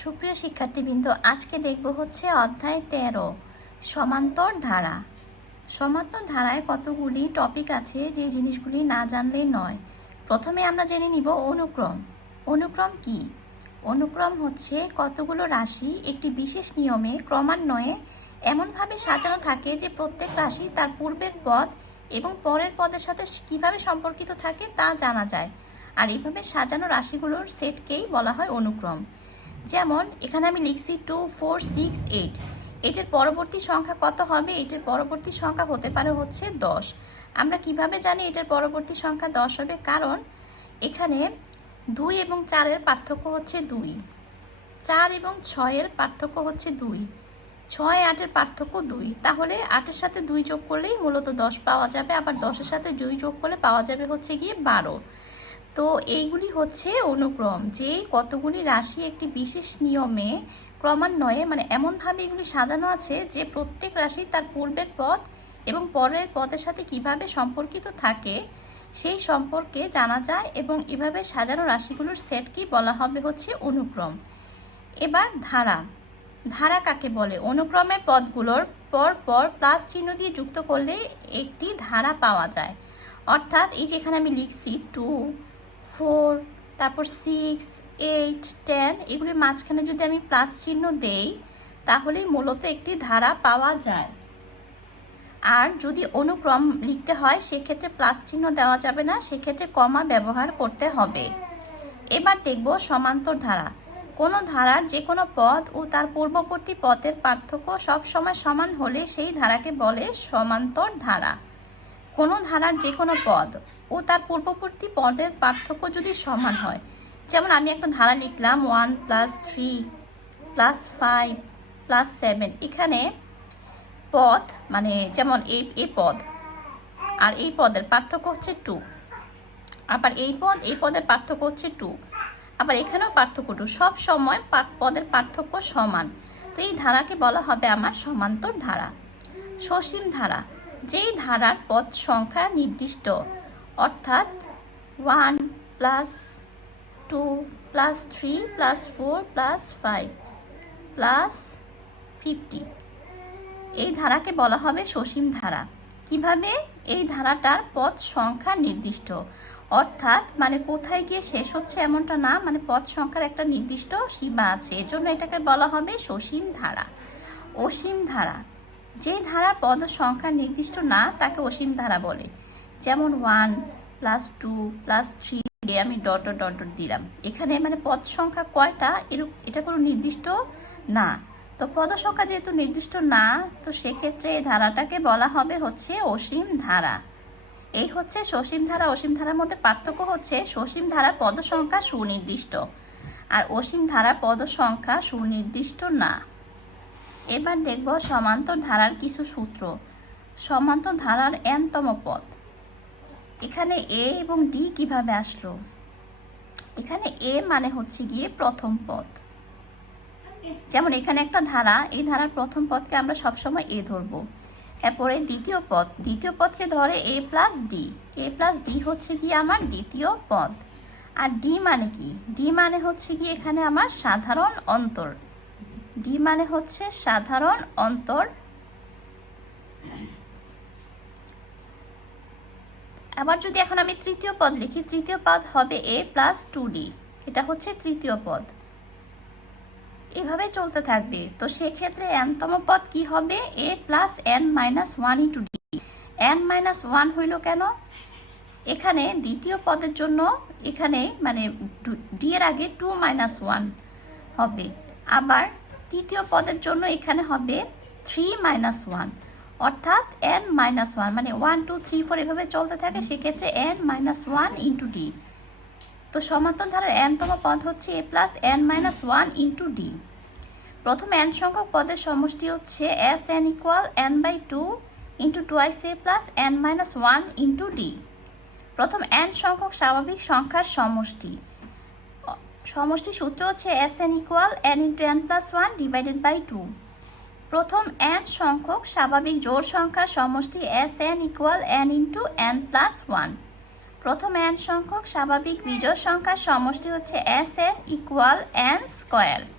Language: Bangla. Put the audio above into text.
সুপ্রিয় শিক্ষার্থীবৃন্দ, আজকে দেখব হচ্ছে অধ্যায় 13 সমান্তর ধারা। সমান্তর ধারায় কতগুলি টপিক আছে যে জিনিসগুলি না জানলেই নয়। প্রথমে আমরা জেনে নিব অনুক্রম। অনুক্রম কি? অনুক্রম হচ্ছে কতগুলো রাশি একটি বিশেষ নিয়মে ক্রমান্বয়ে এমনভাবে সাজানো থাকে যে প্রত্যেক রাশি তার পূর্বের পদ এবং পরের পদের সাথে কিভাবে সম্পর্কিত থাকে তা জানা যায়। আর এইভাবে সাজানো রাশিগুলোর সেটকেই বলা হয় অনুক্রম। যেমন এখানে আমি লিখছি 2, 4, 6, 8। এটার পরবর্তী সংখ্যা কত হবে? এটার পরবর্তী সংখ্যা হতে পারে হচ্ছে 10। আমরা কিভাবে জানি এটার পরবর্তী সংখ্যা 10 হবে? কারণ এখানে 2 এবং 4-এর পার্থক্য হচ্ছে 2, 4 এবং 6-এর পার্থক্য হচ্ছে 2, 6, 8-এর পার্থক্য 2। তাহলে 8-এর সাথে 2 যোগ করলেই মূলত 10 পাওয়া যাবে। আবার 10-এর সাথে 2 যোগ করলে পাওয়া যাবে হচ্ছে গিয়ে 12। তো এইগুলি হচ্ছে অনুক্রম, যে কতগুলি রাশি একটি বিশেষ নিয়মে ক্রমান্বয়ে এমনভাবে এগুলি সাজানো আছে যে প্রত্যেক রাশি তার পূর্বের পদ এবং পরের পদের সাথে কিভাবে সম্পর্কিত থাকে সেই সম্পর্কে জানা যায়, এবং এভাবে সাজানো রাশিগুলোর সেটকেই বলা হবে হচ্ছে অনুক্রম। এবার ধারা। ধারা কাকে বলে? অনুক্রমের পদগুলোর পর পর প্লাস চিহ্ন দিয়ে যুক্ত করলে একটি ধারা পাওয়া যায়। অর্থাৎ এই যেখানে আমি লিখছি 2, 4, তারপর 6, 8, 10, এগুলির মাঝখানে যদি আমি প্লাস চিহ্ন দেই তাহলেই মূলত একটি ধারা পাওয়া যায়। আর যদি অনুক্রম লিখতে হয় সেক্ষেত্রে প্লাস চিহ্ন দেওয়া যাবে না, সেক্ষেত্রে কমা ব্যবহার করতে হবে। এবার দেখব সমান্তর ধারা। কোনো ধারার যে কোনো পদ ও তার পূর্ববর্তী পদের পার্থক্য সবসময় সমান হলে সেই ধারাকে বলে সমান্তর ধারা। কোনো ধারার যে কোনো পদ ও তার পূর্ববর্তী পদের পার্থক্য যদি সমান হয়, যেমন আমি একটা ধারা লিখলাম 1 + 3 + 5 + 7। এখানে পদ যেমন এই পদ আর এই পদের পার্থক্য হচ্ছে 2, আবার এই পদের পার্থক্য হচ্ছে 2, আবার এখানেও পার্থক্য 2, সব সময় পদের পার্থক্য সমান। তো এই ধারাকে বলা হবে আমার সমান্তর ধারা। সসীম ধারা, যেই ধারার পদ সংখ্যা নির্দিষ্ট, অর্থাৎ 1 + 2 + 3 + 4 + 5 + 50, এই ধারাকে বলা হবে সসীম ধারা। কিভাবে? এই ধারাটার পদ সংখ্যা নির্দিষ্ট, অর্থাৎ কোথায় গিয়ে শেষ হচ্ছে এমনটা না, পদ সংখ্যার একটা নির্দিষ্ট সীমা আছে, এজন্য এটাকে বলা হবে সসীম ধারা। অসীম ধারা, যে ধারার পদ সংখ্যা নির্দিষ্ট না তাকে অসীম ধারা বলে। যেমন 1 + 2 + 3 দিয়ে আমি ডট ডট ডট ডট দিলাম। এখানে পদ সংখ্যা কয়টা এটা কোনো নির্দিষ্ট না। তো পদ সংখ্যা যেহেতু নির্দিষ্ট না, তো সেক্ষেত্রে এই ধারাটাকে বলা হবে হচ্ছে অসীম ধারা। এই হচ্ছে সসীম ধারা। অসীম ধারার মধ্যে পার্থক্য হচ্ছে সসীম ধারার পদ সংখ্যা সুনির্দিষ্ট আর অসীম ধারার পদ সংখ্যা সুনির্দিষ্ট না। এবার দেখব সমান্তর ধারার কিছু সূত্র। সমান্তর ধারার n-তম পদ। এখানে a এবং d কিভাবে আসলো? এখানে a মানে হচ্ছে গিয়ে প্রথম পদ। যেমন এখানে একটা ধারা, এই ধারার প্রথম পদকে আমরা সবসময় a ধরব। এরপরে দ্বিতীয় পদকে ধরে a + d। a + d হচ্ছে গিয়ে আমার দ্বিতীয় পদ। আর d মানে কি? d মানে হচ্ছে গিয়ে এখানে আমার সাধারণ অন্তর। d মানে হচ্ছে সাধারণ অন্তর। আবার যদি এখন আমি তৃতীয় পদ লিখি, তৃতীয় পদ হবে a + 2d, এটা হচ্ছে তৃতীয় পদ। এভাবে চলতে থাকবে। তো সেক্ষেত্রে n-তম পদ কি হবে? a + n-1 × d। n-1 হইল কেন? এখানে দ্বিতীয় পদের জন্য এখানে d এর আগে 2 - 1 হবে। আবার তৃতীয় পদের জন্য এখানে হবে 3 - 1, অর্থাৎ n-1 1 2 3 4 এভাবে চলতে থাকে। সেক্ষেত্রে n-1 × d। তো সমান্তর ধারার n-তম পদ হচ্ছে a + n-1 × d। প্রথম n সংখ্যক পদের সমষ্টি হচ্ছে Sn = n/2 × 2a + n-1 × d। প্রথম n সংখ্যক স্বাভাবিক সংখ্যার সমষ্টি সূত্র হচ্ছে Sn = n × n+1 / 2। প্রথম n সংখ্যক স্বাভাবিক জোড় সংখ্যার সমষ্টি Sn = n × n+1। প্রথম n সংখ্যক স্বাভাবিক বিজোড় সংখ্যার সমষ্টি হচ্ছে Sn = n²।